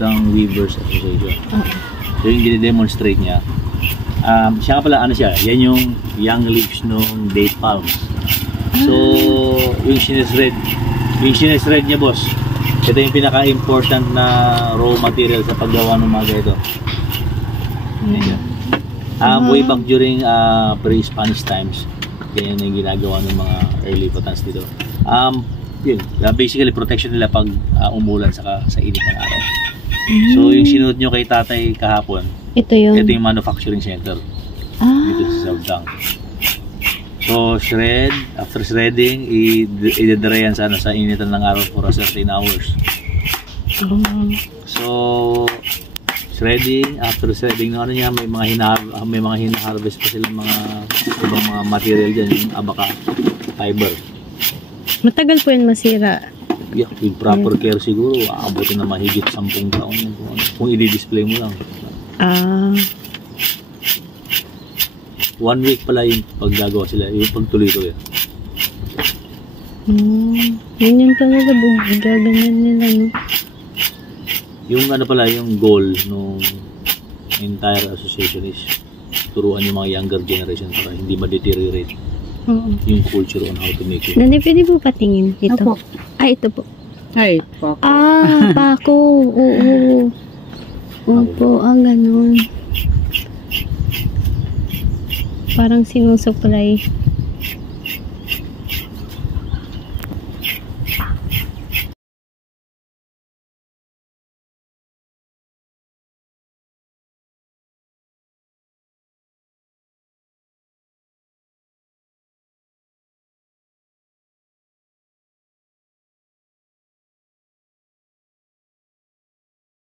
ng Weavers Association. So yung gine-demonstrate niya, siya nga pala, ano siya, yan yung young leaves ng date palms. So yung sinesred niya, boss, ito yung pinaka-important na raw material sa paggawa ng mga ito. Way back during pre-Spanish times, ganyan yung ginagawa ng mga early botans dito. Yun, basically protection nila pag umulan sa init ng araw. So yung sinuot nyo kay tatay kahapon, ito yung manufacturing center dito sa Sabdang. So shred, after shredding, idadara yan sa initan ng araw for a certain hours. So shredding, after shredding na niya, may mga hina-harvest pa silang mga ibang mga material dyan, yung abaca fiber. Matagal po yun masira. Yeah, with proper care siguro, aabotin na mahigit 10 taon kung i-display mo lang. 1 week pala yung paggagawa sila, yung pagtuloy-tuloy. Yun yung talaga gaganyan nila, no? Yung ano pala, yung goal ng entire association is turuan yung mga younger generation para hindi ma-deteriorate yung culture on how to make it. Nani, pwede po patingin ito? Opo. Ito po. Ay, pako. Pako. Oo. Opo, ganun. Parang sinusupply.